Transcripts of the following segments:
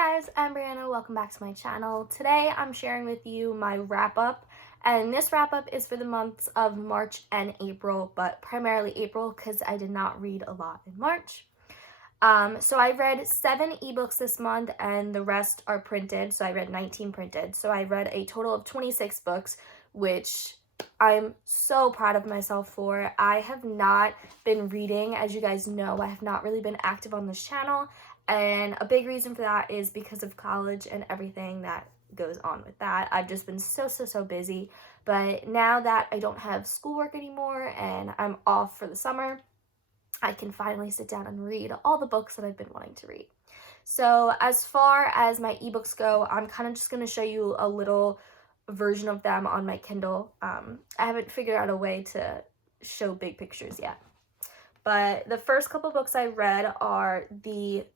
guys, I'm Brianna. Welcome back to my channel. Today I'm sharing with you my wrap up, and this wrap up is for the months of March and April, but primarily April because I did not read a lot in March. So I read 7 ebooks this month and the rest are printed, so I read 19 printed. So I read a total of 26 books, which I'm so proud of myself for. I have not been reading, as you guys know. I have not really been active on this channel, and a big reason for that is because of college and everything that goes on with that. I've just been so busy, but now that I don't have schoolwork anymore and I'm off for the summer, I can finally sit down and read all the books that I've been wanting to read. So as far as my ebooks go, I'm kind of just going to show you a little version of them on my Kindle. I haven't figured out a way to show big pictures yet. But the first couple books I read are the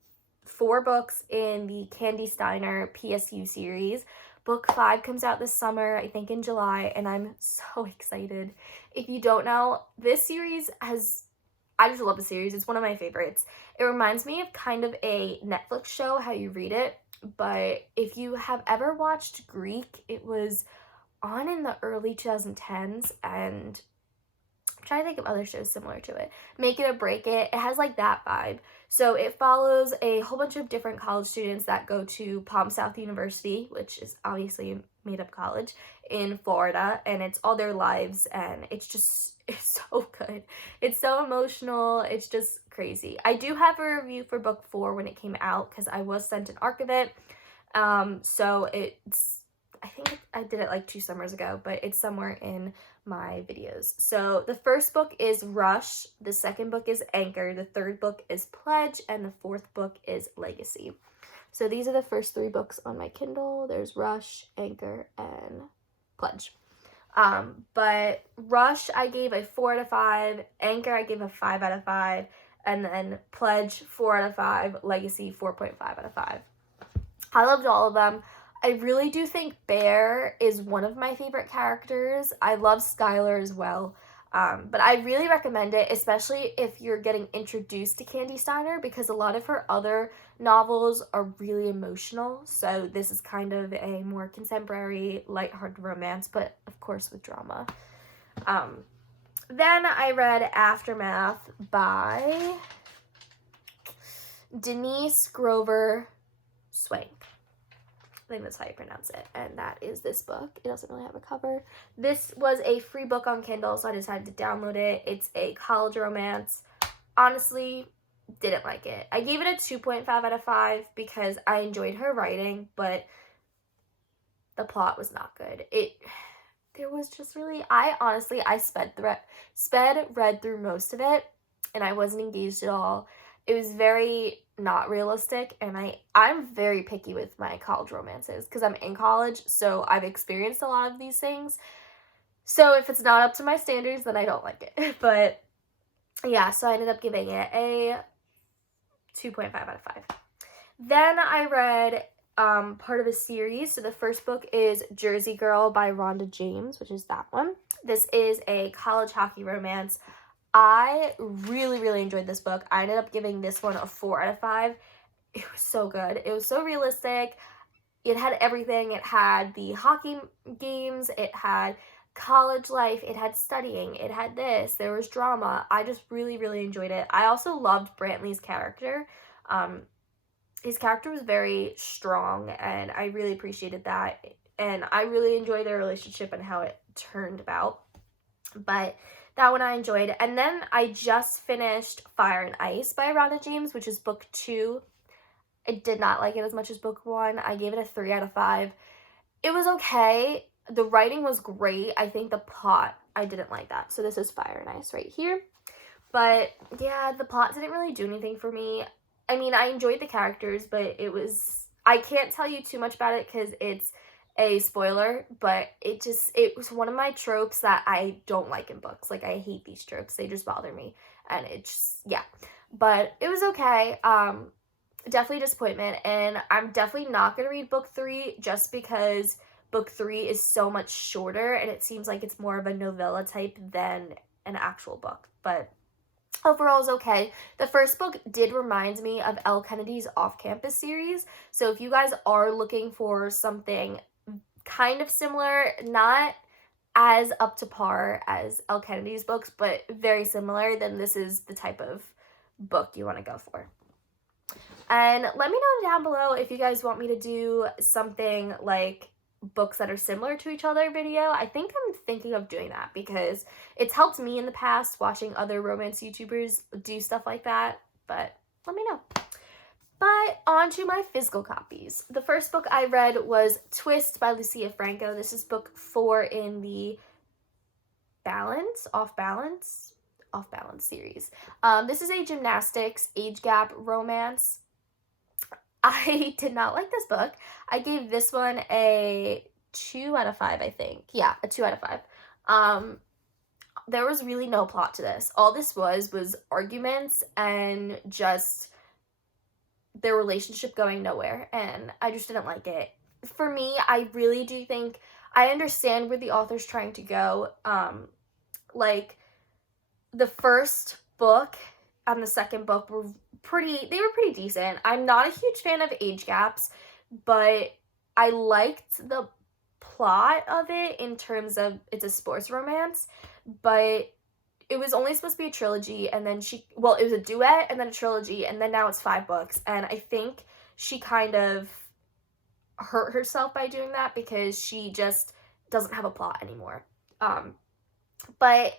4 books in the Candy Steiner PSU series. Book 5 comes out this summer, I think in July, and I'm so excited. If you don't know, this series I just love the series. It's one of my favorites. It reminds me of kind of a Netflix show, how you read it, but if you have ever watched Greek, it was on in the early 2010s, and I'm trying to think of other shows similar to it. Make It or Break It. It has like that vibe. So it follows a whole bunch of different college students that go to Palm South University, which is obviously a made-up college in Florida, and it's all their lives, and it's so good. It's so emotional. It's just crazy. I do have a review for book 4 when it came out because I was sent an arc of it. So I think I did it like 2 summers ago, but it's somewhere in my videos. So the first book is Rush, the second book is Anchor, the third book is Pledge, and the 4th book is Legacy. So these are the first 3 books on my Kindle. There's Rush, Anchor, and Pledge. But Rush I gave a 4 out of 5, Anchor I gave a 5 out of 5, and then Pledge 4 out of 5, Legacy 4.5 out of 5. I loved all of them. I really do think Bear is one of my favorite characters. I love Skylar as well. But I really recommend it, especially if you're getting introduced to Candy Steiner, because a lot of her other novels are really emotional. So this is kind of a more contemporary, lighthearted romance, but of course with drama. Then I read Aftermath by Denise Grover Swank. I think that's how you pronounce it, and that is this book. It doesn't really have a cover. This was a free book on Kindle, so I decided to download it. It's a college romance. Honestly, didn't like it. I gave it a 2.5 out of 5 because I enjoyed her writing, but the plot was not good. There was just really, I read through most of it, and I wasn't engaged at all. It was very not realistic, and I'm very picky with my college romances because I'm in college, so I've experienced a lot of these things. So if it's not up to my standards, then I don't like it. But yeah, so I ended up giving it a 2.5 out of 5. Then I read part of a series. So the first book is Jersey Girl by Rhonda James, which is that one. This is a college hockey romance. I really enjoyed this book. I ended up giving this one a 4 out of 5. It was so good. It was so realistic. It had everything. It had the hockey games. It had college life. It had studying. It had this. There was drama. I just really enjoyed it. I also loved Brantley's character. His character was very strong, and I really appreciated that. And I really enjoyed their relationship and how it turned about. But that one I enjoyed. And then I just finished Fire and Ice by Rhonda James, which is book 2. I did not like it as much as book 1. I gave it a 3 out of 5. It was okay. The writing was great. I think the plot, I didn't like that. So this is Fire and Ice right here. But yeah, the plot didn't really do anything for me. I mean, I enjoyed the characters, but I can't tell you too much about it because it's a spoiler, but it was one of my tropes that I don't like in books. Like, I hate these tropes. They just bother me. And yeah. But it was okay. Definitely disappointment. And I'm definitely not going to read book 3 just because book 3 is so much shorter and it seems like it's more of a novella type than an actual book. But overall is okay. The first book did remind me of Elle Kennedy's Off-Campus series, so if you guys are looking for something kind of similar, not as up to par as Elle Kennedy's books, but very similar, then this is the type of book you want to go for. And let me know down below if you guys want me to do something like books that are similar to each other video. I think I'm thinking of doing that because it's helped me in the past watching other romance YouTubers do stuff like that, but let me know. But on to my physical copies. The first book I read was Twist by Lucia Franco. This is book 4 in the Off Balance series. This is a gymnastics age gap romance. I did not like this book. I gave this one a 2 out of 5, I think. Yeah, a 2 out of 5. There was really no plot to this. All this was arguments and just their relationship going nowhere, and I just didn't like it. For me, I really do think I understand where the author's trying to go. Like, the first book and the second book were pretty decent. I'm not a huge fan of age gaps, but I liked the plot of it in terms of it's a sports romance, but it was only supposed to be a trilogy, and then it was a duet and then a trilogy, and then now it's 5 books, and I think she kind of hurt herself by doing that because she just doesn't have a plot anymore. But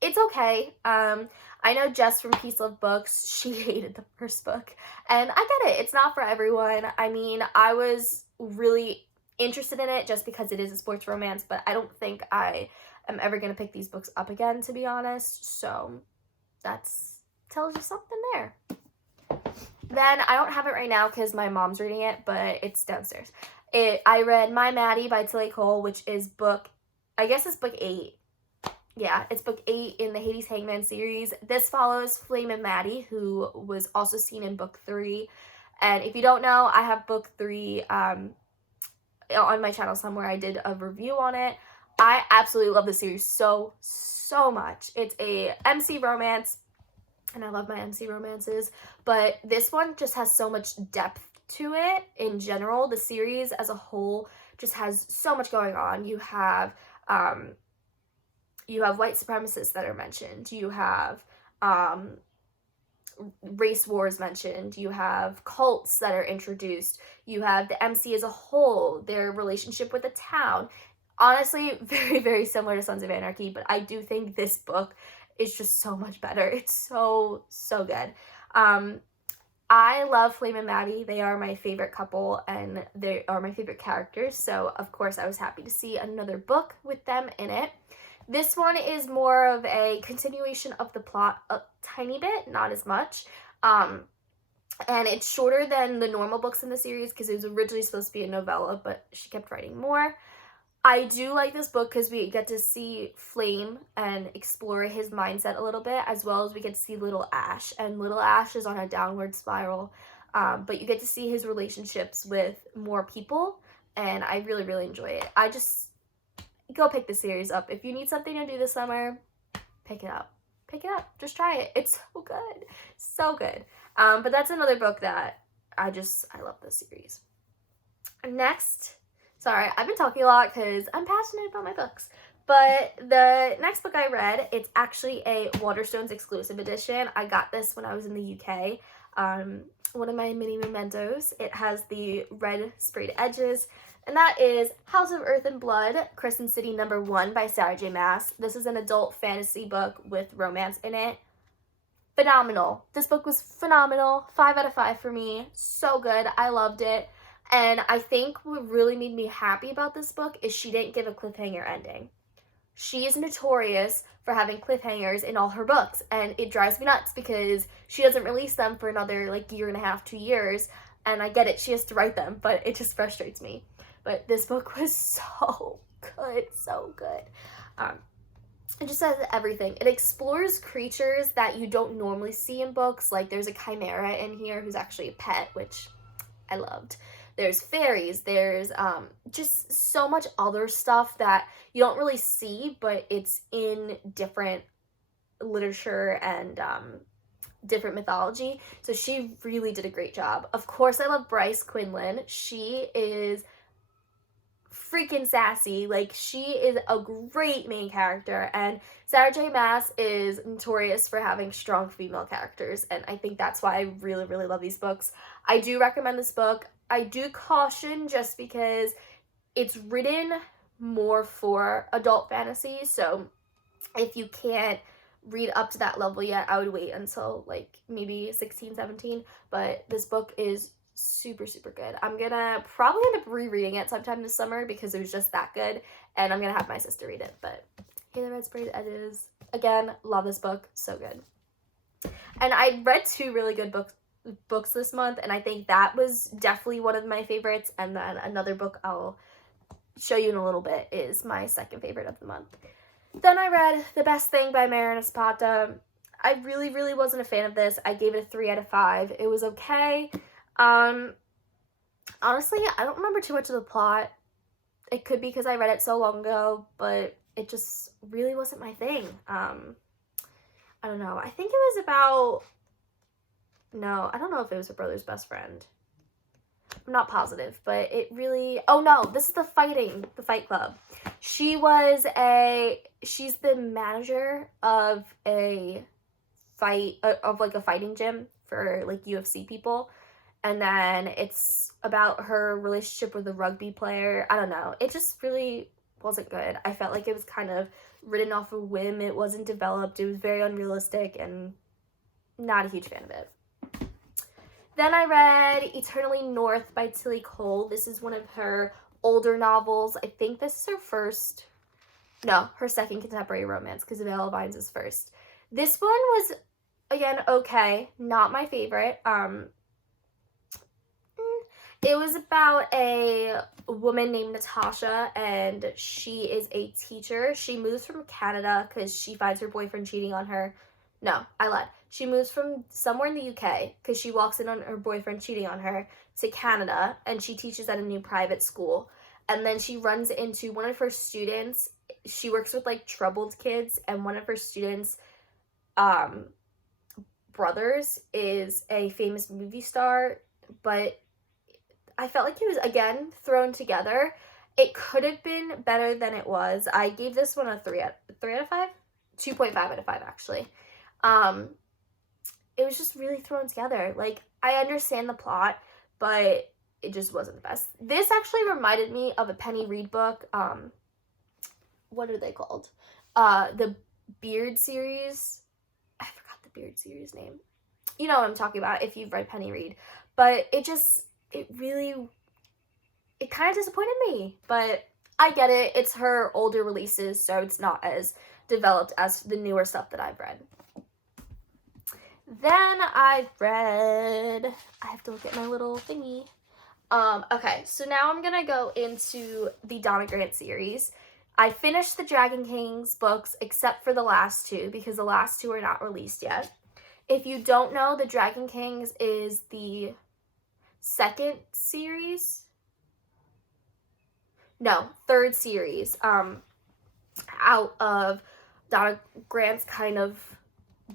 it's okay. I know Jess from Peace Love Books, she hated the first book, and I get it. It's not for everyone. I mean, I was really interested in it just because it is a sports romance, but I don't think I am ever going to pick these books up again, to be honest, so that's tells you something there. Then, I don't have it right now because my mom's reading it, but it's downstairs. I read My Maddie by Tilly Cole, which is book 8. Yeah, it's book 8 in the Hades Hangman series. This follows Flame and Maddie, who was also seen in book 3. And if you don't know, I have book 3 on my channel somewhere. I did a review on it. I absolutely love this series so much. It's a MC romance, and I love my MC romances, but this one just has so much depth to it in general. The series as a whole just has so much going on. You have white supremacists that are mentioned. You have race wars mentioned. You have cults that are introduced. You have the MC as a whole, their relationship with the town. Honestly, very, very similar to Sons of Anarchy, but I do think this book is just so much better. It's so good. I love Flame and Maddie. They are my favorite couple, and they are my favorite characters, so of course I was happy to see another book with them in it. This one is more of a continuation of the plot a tiny bit, not as much. And it's shorter than the normal books in the series because it was originally supposed to be a novella, but she kept writing more. I do like this book because we get to see Flame and explore his mindset a little bit, as well as we get to see Little Ash. And Little Ash is on a downward spiral, but you get to see his relationships with more people, and I really, really enjoy it. Go pick the series up. If you need something to do this summer, pick it up. Pick it up. Just try it. It's so good. So good. But that's another book that I love this series. Next, sorry, I've been talking a lot because I'm passionate about my books. But the next book I read, it's actually a Waterstones exclusive edition. I got this when I was in the UK. One of my mini mementos. It has the red sprayed edges. And that is House of Earth and Blood, Crescent City #1 by Sarah J. Maas. This is an adult fantasy book with romance in it. Phenomenal. This book was phenomenal. 5 out of 5 for me. So good. I loved it. And I think what really made me happy about this book is she didn't give a cliffhanger ending. She is notorious for having cliffhangers in all her books, and it drives me nuts because she doesn't release them for another year and a half, 2 years, and I get it, she has to write them, but it just frustrates me. But this book was so good, so good. It just says everything. It explores creatures that you don't normally see in books, like there's a chimera in here who's actually a pet, which I loved. There's fairies, there's just so much other stuff that you don't really see, but it's in different literature and different mythology. So she really did a great job. Of course, I love Bryce Quinlan. She is freaking sassy. Like, she is a great main character, and Sarah J. Maas is notorious for having strong female characters, and I think that's why I really, really love these books. I do recommend this book. I do caution just because it's written more for adult fantasy, so if you can't read up to that level yet, I would wait until like maybe 16, 17, but this book is super, super good. I'm gonna probably end up rereading it sometime this summer because it was just that good, and I'm gonna have my sister read it. But Here the Red Sprayed Edges, again, love this book, so good. And I read 2 really good books this month, and I think that was definitely one of my favorites, and then another book I'll show you in a little bit is my second favorite of the month. Then I read The Best Thing by Mariana Zapata. I really, really wasn't a fan of this. I gave it a 3 out of 5. It was okay. Honestly, I don't remember too much of the plot. It could be because I read it so long ago, but it just really wasn't my thing. I don't know. I think it was about... No, I don't know if it was her brother's best friend. I'm not positive, but it really... Oh, no, this is the Fight Club. She's the manager of a fighting gym for, like, UFC people. And then it's about her relationship with a rugby player. I don't know. It just really wasn't good. I felt like it was kind of written off a whim. It wasn't developed. It was very unrealistic, and not a huge fan of it. Then I read Eternally North by Tilly Cole. This is one of her older novels. I think this is her second contemporary romance, because Veil of Vines is first. This one was, again, okay. Not my favorite. It was about a woman named Natasha, and she is a teacher. She moves from Canada because she finds her boyfriend cheating on her. No, I lied. She moves from somewhere in the UK because she walks in on her boyfriend cheating on her to Canada, and she teaches at a new private school. And then she runs into one of her students. She works with, like, troubled kids, and one of her students' brothers is a famous movie star, but I felt like it was, again, thrown together. It could have been better than it was. I gave this one a 3 out of 5? 2.5 out of 5, actually. It was just really thrown together. Like, I understand the plot, but it just wasn't the best. This actually reminded me of a Penny Reid book. What are they called? The Beard series. I forgot the Beard series name. You know what I'm talking about if you've read Penny Reid. But it kind of disappointed me. But I get it. It's her older releases, so it's not as developed as the newer stuff that I've read. Then I have to look at my little thingy. Okay, so now I'm gonna go into the Donna Grant series. I finished the Dragon Kings books except for the last 2 because the last 2 are not released yet. If you don't know, the Dragon Kings is the third series out of Donna Grant's kind of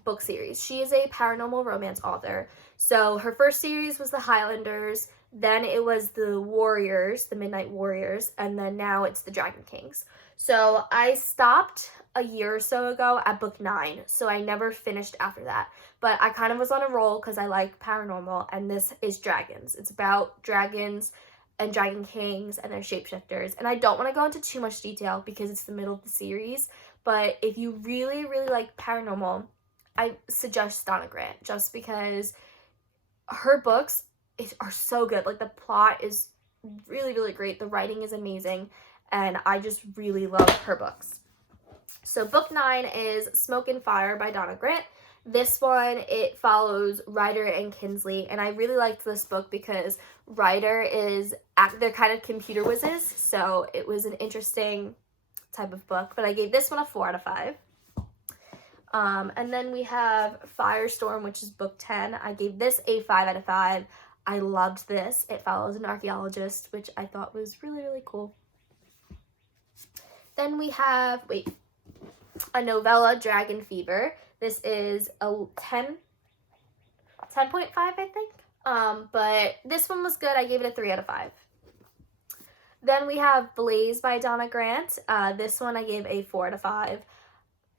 book series. She is a paranormal romance author. So her first series was the Highlanders, then it was the Warriors, the Midnight Warriors, and then now it's the Dragon Kings. So I stopped a year or so ago at book 9, so I never finished after that. But I kind of was on a roll because I like paranormal, and this is dragons. It's about dragons and Dragon Kings and their shapeshifters. And I don't want to go into too much detail because it's the middle of the series, but if you really, really like paranormal, I suggest Donna Grant just because her books are so good. Like, the plot is really, really great. The writing is amazing, and I just really love her books. So book 9 is Smoke and Fire by Donna Grant. This one, it follows Ryder and Kinsley, and I really liked this book because Ryder they're kind of computer whizzes, so it was an interesting type of book, but I gave this one a 4 out of 5. And then we have Firestorm, which is book 10. I gave this a 5 out of 5. I loved this. It follows an archaeologist, which I thought was really, really cool. Then we have, a novella, Dragon Fever. This is a 10.5, I think. But this one was good. I gave it a 3 out of 5. Then we have Blaze by Donna Grant. This one I gave a 4 out of 5.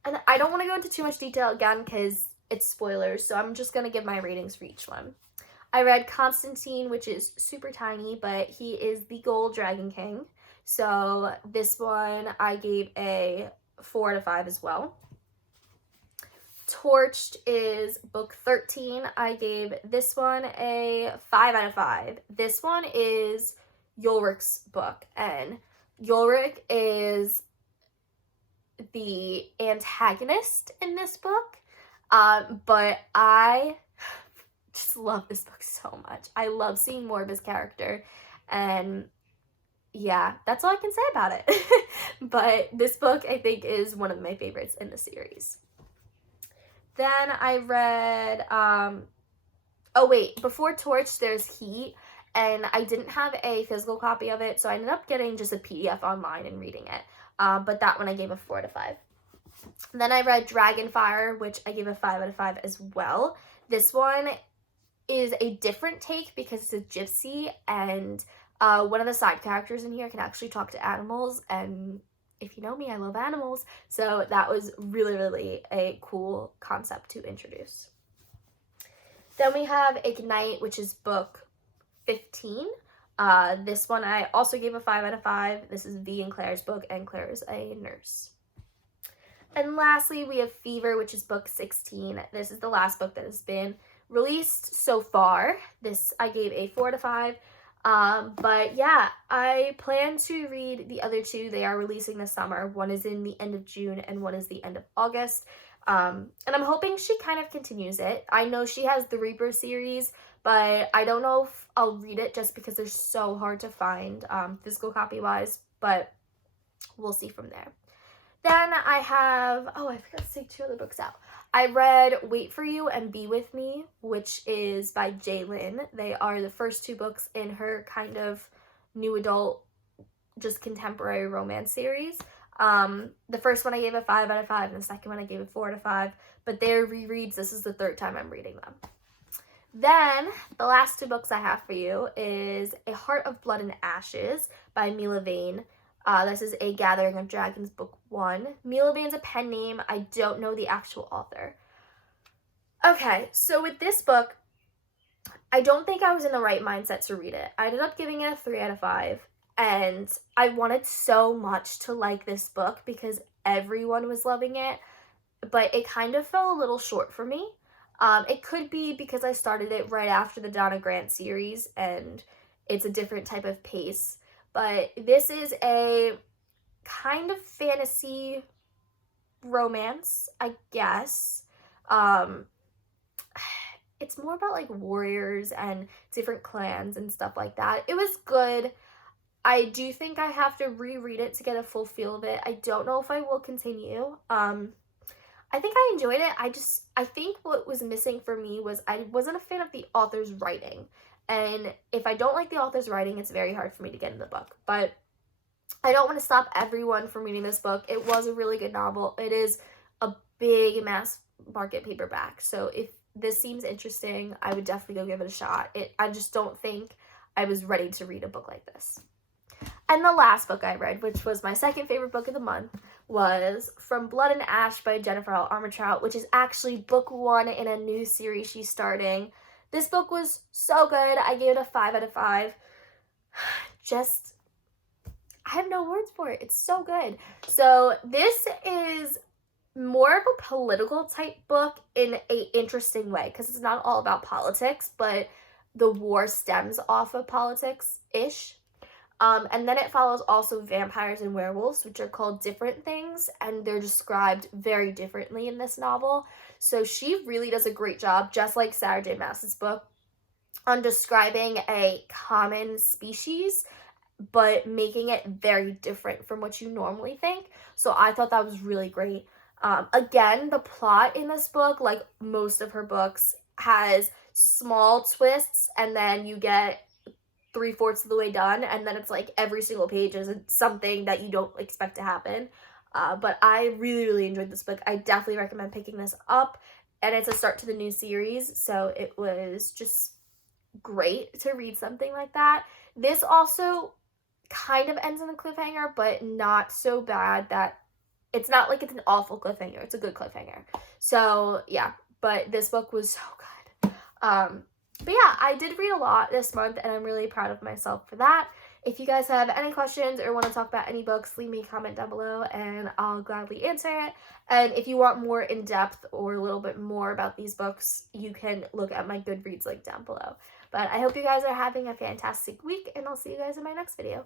And I don't want to go into too much detail again because it's spoilers, so I'm just going to give my ratings for each one. I read Constantine, which is super tiny, but he is the Gold Dragon King. So this one I gave a 4 out of 5 as well. Torched is book 13. I gave this one a 5 out of 5. This one is Ulrich's book, and Ulrich is the antagonist in this book, but I just love this book so much. I love seeing more of his character, and yeah, that's all I can say about it. But this book, I think, is one of my favorites in the series. Then I read, before Torch, there's Heat, and I didn't have a physical copy of it, so I ended up getting just a PDF online and reading it. But that one I gave a 4 out of 5. Then I read Dragonfire, which I gave a 5 out of 5 as well. This one is a different take because it's a gypsy, and one of the side characters in here can actually talk to animals, and if you know me, I love animals, so that was really, really a cool concept to introduce. Then we have Ignite, which is book 15. This one I also gave a 5 out of 5. This is V and Claire's book, and Claire is a nurse. And lastly, we have Fever, which is book 16. This is the last book that has been released so far. This I gave a 4 out of 5. But yeah, I plan to read the other two. They are releasing this summer. One is in the end of June and one is the end of August. And I'm hoping she kind of continues it. I know she has the Reaper series, but I don't know if I'll read it just because they're so hard to find physical copy wise, but we'll see from there. Then I have, I forgot to take 2 other books out. I read Wait For You and Be With Me, which is by Jaylyn. They are the first 2 books in her kind of new adult, just contemporary romance series. The first one I gave a 5 out of 5, and the second one I gave a 4 out of 5, but they're rereads. This is the 3rd time I'm reading them. Then, the last 2 books I have for you is A Heart of Blood and Ashes by Mila Vane. This is A Gathering of Dragons, book 1. Mila Vane's a pen name. I don't know the actual author. Okay, so with this book, I don't think I was in the right mindset to read it. I ended up giving it a 3 out of 5, and I wanted so much to like this book because everyone was loving it, but it kind of fell a little short for me. It could be because I started it right after the Donna Grant series, and it's a different type of pace. But this is a kind of fantasy romance, I guess. It's more about like warriors and different clans and stuff like that. It was good. I do think I have to reread it to get a full feel of it. I don't know if I will continue. I think I enjoyed it. I think what was missing for me was I wasn't a fan of the author's writing. And if I don't like the author's writing, it's very hard for me to get in the book. But I don't want to stop everyone from reading this book. It was a really good novel. It is a big mass market paperback. So if this seems interesting, I would definitely go give it a shot. I just don't think I was ready to read a book like this. And the last book I read, which was my second favorite book of the month, was From Blood and Ash by Jennifer L. Armentrout, which is actually book 1 in a new series she's starting. This book was so good. I gave it a 5 out of 5. I have no words for it. It's so good. So this is more of a political type book in an interesting way because it's not all about politics, but the war stems off of politics-ish. And then it follows also vampires and werewolves, which are called different things, and they're described very differently in this novel. So she really does a great job, just like Sarah J. Maas's book, on describing a common species, but making it very different from what you normally think. So I thought that was really great. Again, the plot in this book, like most of her books, has small twists, and then you get 3/4 of the way done, and then it's like every single page is something that you don't expect to happen. But I really, really enjoyed this book. I definitely recommend picking this up, and it's a start to the new series, so it was just great to read something like that. This also kind of ends in a cliffhanger, but not so bad that it's not like it's an awful cliffhanger. It's a good cliffhanger. So yeah, but this book was so good. But yeah, I did read a lot this month, and I'm really proud of myself for that. If you guys have any questions or want to talk about any books, leave me a comment down below and I'll gladly answer it. And if you want more in-depth or a little bit more about these books, you can look at my Goodreads link down below. But I hope you guys are having a fantastic week, and I'll see you guys in my next video.